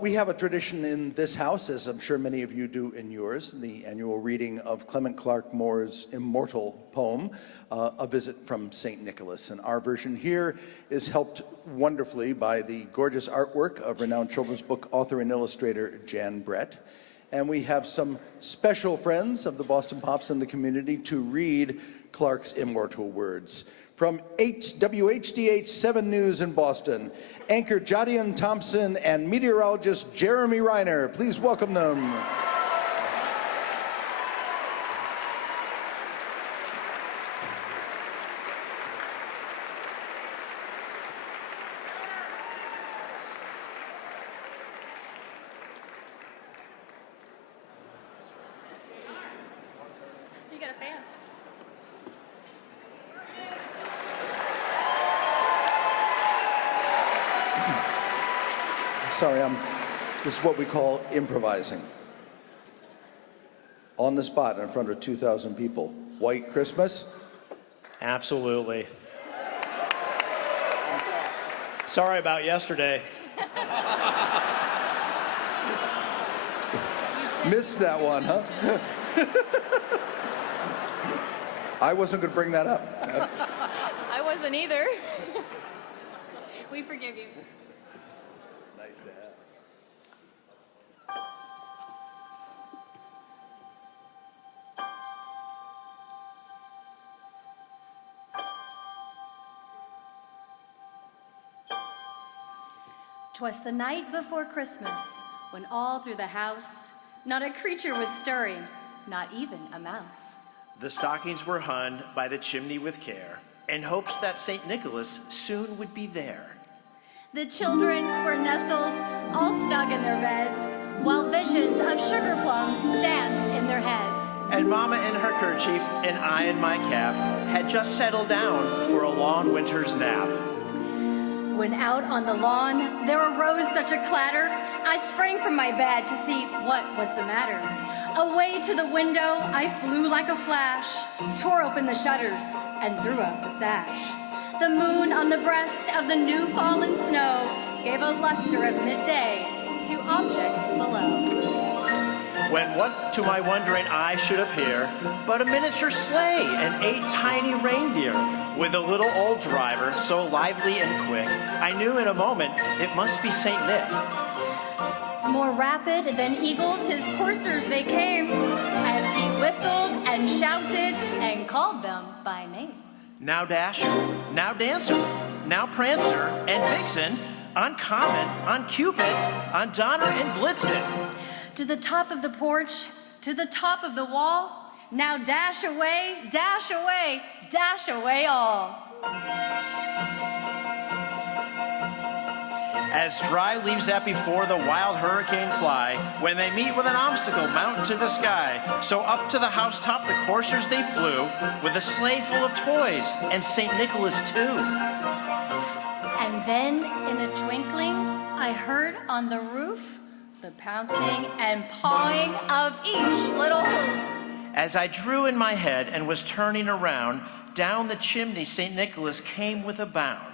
We have a tradition in this house, as I'm sure many of you do in yours, the annual reading of Clement Clarke Moore's immortal poem, A Visit from St. Nicholas. And our version here is helped wonderfully by the gorgeous artwork of renowned children's book author and illustrator Jan Brett. And we have some special friends of the Boston Pops and the community to read Clarke's immortal words. From WHDH 7 News in Boston, anchor Jadian Thompson and meteorologist Jeremy Reiner. Please welcome them. You got a fan. Sorry, this is what we call improvising. On the spot in front of 2,000 people. White Christmas? Absolutely. Sorry about yesterday. Missed that one, huh? I wasn't going to bring that up. I wasn't either. We forgive you. It's nice to have. "'Twas the night before Christmas, when all through the house not a creature was stirring, not even a mouse. The stockings were hung by the chimney with care, in hopes that St. Nicholas soon would be there. The children were nestled, all snug in their beds, while visions of sugar plums danced in their heads. And Mama in her kerchief and I in my cap had just settled down for a long winter's nap. When out on the lawn there arose such a clatter, I sprang from my bed to see what was the matter. Away to the window I flew like a flash, tore open the shutters and threw up the sash. The moon on the breast of the new fallen snow gave a luster of midday to objects below. When what to my wondering eye should appear but a miniature sleigh and 8 tiny reindeer, with a little old driver so lively and quick, I knew in a moment it must be St. Nick. More rapid than eagles his coursers they came, and he whistled and shouted and called them by name. Now Dasher, now Dancer, now Prancer and Vixen, on Comet, on Cupid, on Donner and Blitzen. To the top of the porch, to the top of the wall, now dash away, dash away, dash away all. As dry leaves that before the wild hurricane fly, when they meet with an obstacle mount to the sky. So up to the housetop the coursers they flew, with a sleigh full of toys, and St. Nicholas too. And then, in a twinkling, I heard on the roof the pouncing and pawing of each little hoof. As I drew in my head and was turning around, down the chimney St. Nicholas came with a bound.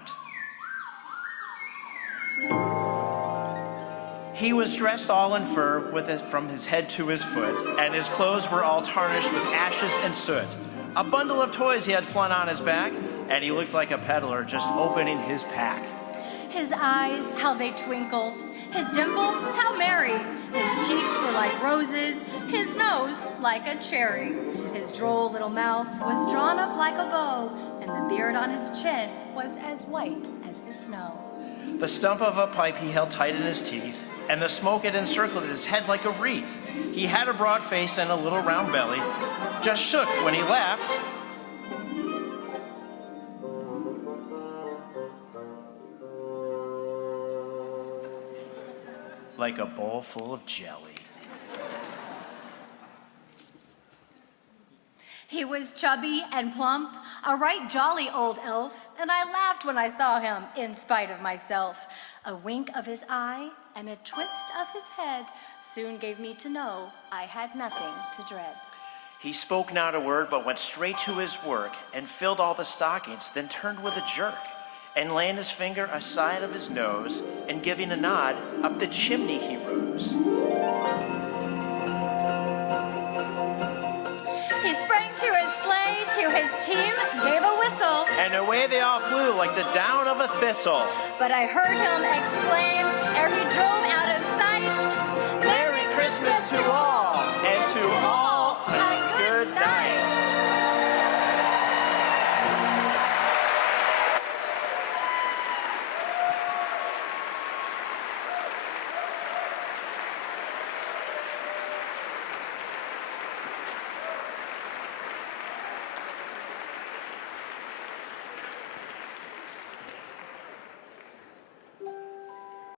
He was dressed all in fur from his head to his foot, and his clothes were all tarnished with ashes and soot. A bundle of toys he had flung on his back, and he looked like a peddler just opening his pack. His eyes, how they twinkled. His dimples, how merry. His cheeks were like roses, his nose like a cherry. His droll little mouth was drawn up like a bow, and the beard on his chin was as white as the snow. The stump of a pipe he held tight in his teeth, and the smoke had encircled his head like a wreath. He had a broad face and a little round belly, just shook when he laughed. Like a bowl full of jelly. He was chubby and plump, a right jolly old elf, and I laughed when I saw him in spite of myself. A wink of his eye and a twist of his head soon gave me to know I had nothing to dread. He spoke not a word, but went straight to his work and filled all the stockings, then turned with a jerk. and laying his finger aside of his nose, and giving a nod, up the chimney he rose. He sprang to his sleigh, to his team, gave a whistle. And away they all flew like the down of a thistle. But I heard him exclaim, ere he drove out of sight, Merry Christmas to all, and to all